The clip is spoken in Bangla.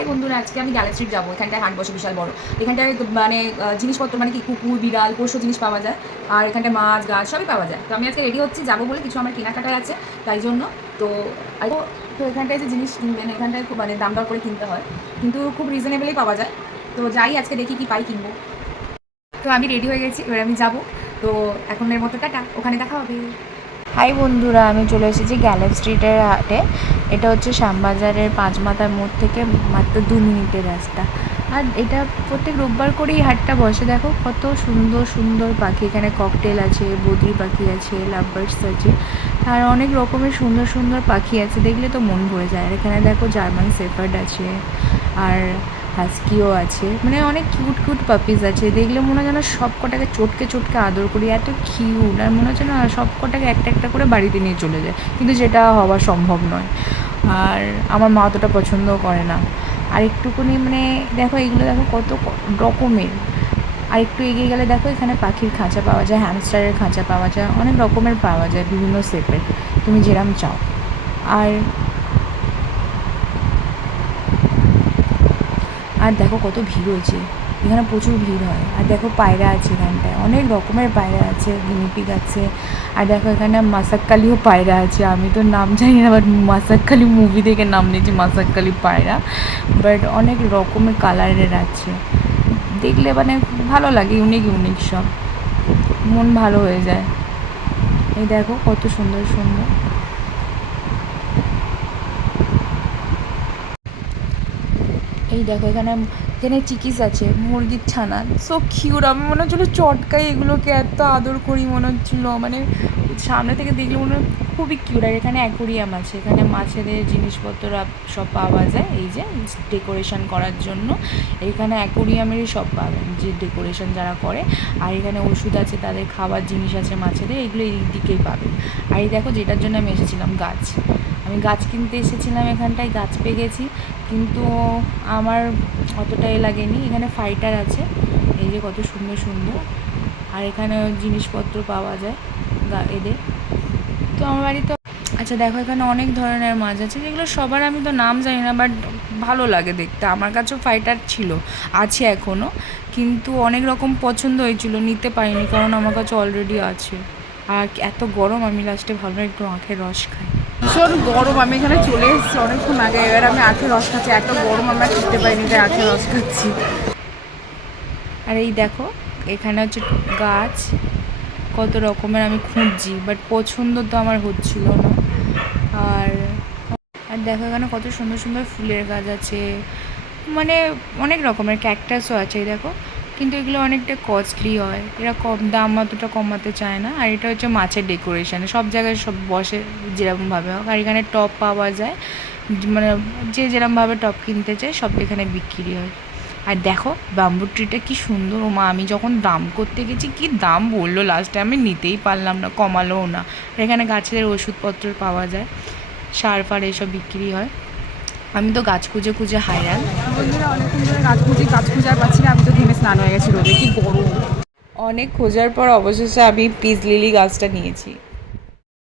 হাই বন্ধুরা, আজকে আমি গ্যালারি স্ট্রিট যাবো। এখানটায় হাট বসে বিশাল বড়। এখানটায় মানে জিনিসপত্র মানে কি কুকুর বিড়াল পোষ্য জিনিস পাওয়া যায়। আর এখানটায় মাছ গাছ সবই পাওয়া যায়। তো আমি আজকে রেডি হচ্ছি যাবো বলে, কিছু আমার কেনাকাটায় আছে তাই জন্য। তো তো এখানটায় যে জিনিস কিনবেন এখানটায় খুব মানে দাম দর করে কিনতে হয়, কিন্তু খুব রিজনেবলেই পাওয়া যায়। তো যাই আজকে দেখি কি পাই কিনবো। তো আমি রেডি হয়ে গেছি, এবার আমি যাবো। তো এখনের মতো টাটা, ওখানে দেখা হবে। হাই বন্ধুরা, আমি চলে এসেছি গ্যালারি স্ট্রিটের হাটে। এটা হচ্ছে শ্যামবাজারের পাঁচমাথার মোড় থেকে মাত্র 2 মিনিটের রাস্তা। আর এটা প্রত্যেক রোববার করেই হাটটা বসে। দেখো কত সুন্দর সুন্দর পাখি, এখানে ককটেল আছে, বদ্রি পাখি আছে, লাভবার্ডস আছে, আর অনেক রকমের সুন্দর সুন্দর পাখি আছে, দেখলে তো মন ভরে যায়। আর এখানে দেখো জার্মান শেফার্ড আছে, আর হাস্কিও আছে, মানে অনেক কিউট কিউট পাপিজ আছে। দেখলে মনে হয় যেন সব কটাকে চটকে চটকে আদর করি, এত কিউট। আর মনে হচ্ছে না সব কটাকে একটা একটা করে বাড়িতে নিয়ে চলে যায়, কিন্তু যেটা হওয়া সম্ভব নয়। আর আমার মা অতটা পছন্দও করে না। আর একটুকুনি মানে দেখো এইগুলো দেখো কত রকমের। আর একটু এগিয়ে গেলে দেখো এখানে পাখির খাঁচা পাওয়া যায়, হ্যামস্টারের খাঁচা পাওয়া যায়, অনেক রকমের পাওয়া যায় বিভিন্ন শেপের, তুমি যেরম চাও। আর আর দেখো কত ভিড় হয়েছে, এখানে প্রচুর ভিড় হয়। আর দেখো পায়রা আছে, এখানটায় অনেক রকমের পায়রা আছে, গিনিপিগ আছে। আর দেখো এখানে মাসাক্কালিও পায়রা আছে, আমি তো নাম জানি না, বাট মাসাক্কালি মুভি থেকে নাম নিয়েছি মাসাক্কালি পায়রা। বাট অনেক রকমের কালারের আছে, দেখলে মানে ভালো লাগে, ইউনিক ইউনিক সব, মন ভালো হয়ে যায়। এই দেখো কত সুন্দর সুন্দর। এই দেখো এখানে এখানে চিকিস আছে, মুরগির ছানা, সো কিউট। আমি মনে হচ্ছিলো চটকাই এগুলোকে, এত আদর করি মনে হচ্ছিলো, মানে সামনে থেকে দেখলে মনে হয় খুবই কিউট। আর এখানে অ্যাকোরিয়াম আছে, এখানে মাছেদের জিনিসপত্র সব পাওয়া যায়, এই যে ডেকোরেশন করার জন্য। এখানে অ্যাকোরিয়ামেরই সব পাবেন, যে ডেকোরেশন যারা করে। আর এখানে ওষুধ আছে, তাদের খাবার জিনিস আছে মাছেদের, এগুলো এই দিকেই পাবেন। আর এই দেখো যেটার জন্য আমি এসেছিলাম, গাছ। আমি গাছ কিনতে এসেছিলাম, এখানটায় গাছ পেয়ে গেছি, কিন্তু আমার অতটা লাগেনি। এখানে ফাইটার আছে, এই যে কত সুন্দর সুন্দর। আর এখানে জিনিসপত্র পাওয়া যায় এদের। তো আমার বাড়িতে আচ্ছা দেখো এখানে অনেক ধরনের মাছ আছে, যেগুলো সবার আমি তো নাম জানি না, বাট ভালো লাগে দেখতে। আমার কাছেও ফাইটার ছিল, আছে এখনও, কিন্তু অনেক রকম পছন্দ হয়েছিল, নিতে পারিনি কারণ আমার কাছে অলরেডি আছে। আর এত গরম, আমি লাস্টে ভাবলাম একটু আখের রস খাই। ভীষণ গরম, আমি এখানে চলে এসেছি অনেকক্ষণ আগে, এবার আমি আখের রস খাচ্ছি। এত গরম আমরা খেতে পারিনি তাই আখের রস খাচ্ছি। আর এই দেখো এখানে হচ্ছে গাছ, কত রকমের আমি খুঁজছি, বাট পছন্দ তো আমার হচ্ছিল না। আর আর দেখো এখানে কত সুন্দর সুন্দর ফুলের গাছ আছে, মানে অনেক রকমের ক্যাকটাসও আছে। এই দেখো, কিন্তু এগুলো অনেকটা কস্টলি হয়, এরা কম দাম অতটা কমাতে চায় না। আর এটা হচ্ছে মাছের ডেকোরেশন, সব জায়গায় সব বসে যেরকমভাবে হোক। আর এখানে টপ পাওয়া যায়, মানে যে যেরকমভাবে টপ কিনতে চায় সব এখানে বিক্রি হয়। আর দেখো বাম্বু ট্রিটা কি সুন্দর, ও মা আমি যখন দাম করতে গেছি কি দাম বললো, লাস্টে আমি নিতেই পারলাম না, কমালোও না। আর এখানে গাছের ওষুধপত্র পাওয়া যায়, সার ফার এসব বিক্রি হয়। আমি তো গাছ খুঁজে খুঁজে হায়রান। বন্ধুরা অনেকক্ষণ ধরে গাছ খুঁজে আর পাচ্ছি না, আমি তো ঘেমে স্নান হয়ে গেছি রোদে, কি গরম। অনেক খোঁজার পর অবশেষে আমি পিস লিলি গাছটা নিয়েছি।